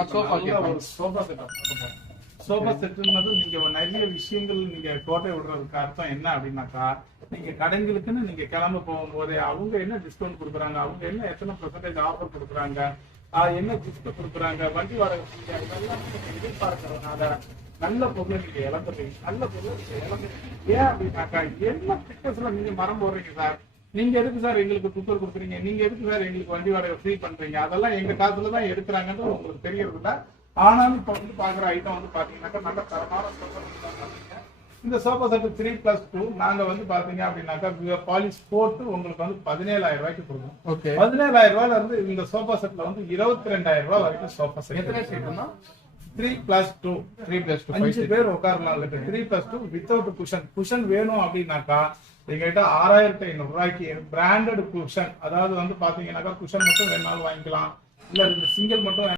ஒரு சோஃபா செட்ன்றது நீங்க நிறைய விஷயங்கள் நீங்க கோட்டை விடுறதுக்கு அர்த்தம் என்ன அப்படின்னாக்கா, நீங்க கடைகளுக்குன்னு நீங்க கிளம்ப போகும்போது அவங்க என்ன டிஸ்கவுண்ட் கொடுக்குறாங்க, அவங்க என்ன எத்தனை பெர்சன்டேஜ் ஆஃபர் கொடுக்குறாங்க, என்ன கிஃப்ட் கொடுக்குறாங்க, வண்டி வாடகை இதெல்லாம் நீங்க எதிர்பார்க்கறதுனால நல்ல பொருளை நீங்க இழந்துறீங்க. நல்ல பொருளை நீங்க இழந்துறீங்க. ஏன் அப்படின்னாக்கா, என்ன பிக்சர்ஸ்ல நீங்க மரம் போடுறீங்க சார், நீங்க எதுக்கு சார் எங்களுக்கு குக்கர் கொடுக்குறீங்க, நீங்க எதுக்கு சார் எங்களுக்கு வண்டி வாடகை ஃப்ரீ பண்றீங்க, அதெல்லாம் எங்க காசுலதான் எடுக்கிறாங்கன்னு உங்களுக்கு தெரியறது இல்ல. ஆனாலும் இப்ப வந்து பாக்குற ஐட்டம் வந்து பாத்தீங்கன்னாக்கா நல்ல தரமான சோஃபா செட். இந்த சோஃபா செட் 3+2 நாங்க வந்து பாத்தீங்க அப்படின்னாக்கா பாலிஷ் போட்டு உங்களுக்கு வந்து 17,000 ரூபாய்க்கு கொடுக்கும். 17,000 ரூபாயில இருந்து இந்த சோஃபா செட்ல வந்து 22,000 ரூபாய் வரைக்கும் சோஃபா செட். எத்தனை சீட்டுனா 3+2 5 பேர் உட்காரலாம். 3+2 வித்தவுட் குஷன் வேணும் அப்படின்னாக்கா எங்ககிட்ட 6,500 ரூபாய்க்கு பிராண்டட் குஷன், அதாவது வந்து பாத்தீங்கன்னாக்கா குஷன் மட்டும் வேணாலும் வாங்கிக்கலாம், இல்ல இந்த சிங்கிள் மட்டும்